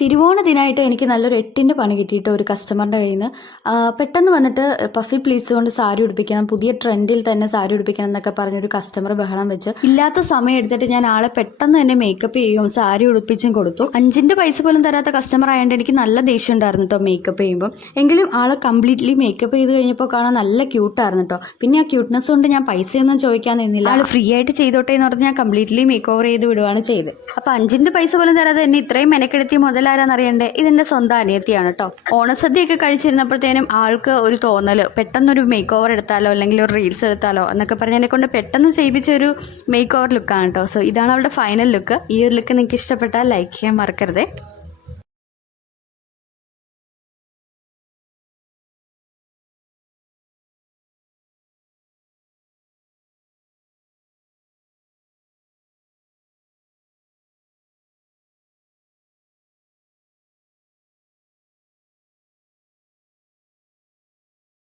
തിരുവോണ ദിനമായിട്ട് എനിക്ക് നല്ലൊരു 8ൻ്റെ പണി കിട്ടിയിട്ട് ഒരു കസ്റ്റമറിൻ്റെ കയ്യിൽ നിന്ന് പെട്ടെന്ന് വന്നിട്ട് പഫി പ്ലീറ്റ്സ് കൊണ്ട് സാരി ഉടുപ്പിക്കണം, പുതിയ ട്രെൻഡിൽ തന്നെ സാരി ഉടുപ്പിക്കണം എന്നൊക്കെ പറഞ്ഞൊരു കസ്റ്റമർ ബഹളം വെച്ച് ഇല്ലാത്ത സമയം എടുത്തിട്ട് ഞാൻ ആളെ പെട്ടെന്ന് തന്നെ മേക്കപ്പ് ചെയ്യും സാരി ഉടുപ്പിച്ചും കൊടുത്തു. 5ൻ്റെ പൈസ പോലും തരാത്ത കസ്റ്റമർ ആയതുകൊണ്ട് എനിക്ക് നല്ല ദേഷ്യം ഉണ്ടായിരുന്നു കേട്ടോ മേക്കപ്പ് ചെയ്യുമ്പോൾ. എങ്കിലും ആൾ കംപ്ലീറ്റ്ലി മേക്കപ്പ് ചെയ്ത് കഴിഞ്ഞപ്പോൾ കാണാൻ നല്ല ക്യൂട്ടായിരുന്നു കേട്ടോ. പിന്നെ ആ ക്യൂട്ട്നെസ് കൊണ്ട് ഞാൻ പൈസയൊന്നും ചോദിക്കാൻ നിന്നില്ല. ആൾ ഫ്രീ ആയിട്ട് ചെയ്തോട്ടെ എന്ന് പറഞ്ഞ് ഞാൻ കംപ്ലീറ്റ്ലി മേക്ക് ഓവർ ചെയ്ത് വിടുകയാണ് ചെയ്ത്. അപ്പോൾ 5ൻ്റെ പൈസ പോലും തരാതെ എന്നെ ഇത്രയും മെനക്കെടുത്തി മുതലാരാന്നറിയണ്ടേ? ഇതെന്റെ സ്വന്തം അനിയത്തിയാണ് കേട്ടോ. ഓണസദ്യയൊക്കെ കഴിച്ചിരുന്നപ്പോഴത്തേനും ആൾക്ക് ഒരു തോന്നൽ പെട്ടെന്നൊരു മേക്ക് ഓവർ എടുത്താലോ അല്ലെങ്കിൽ ഒരു റീൽസ് എടുത്താലോ എന്നൊക്കെ പറഞ്ഞ് എന്നെ കൊണ്ട് പെട്ടെന്ന് ചെയ്യിപ്പിച്ച ഒരു മേക്ക് ഓവർ ലുക്കാണ് കേട്ടോ. സോ ഇതാണ് അവളുടെ ഫൈനൽ ലുക്ക്. ഈ ഒരു ലുക്ക് നിങ്ങൾക്ക് ഇഷ്ടപ്പെട്ടാൽ ലൈക്ക് ചെയ്യാൻ മറക്കരുത്.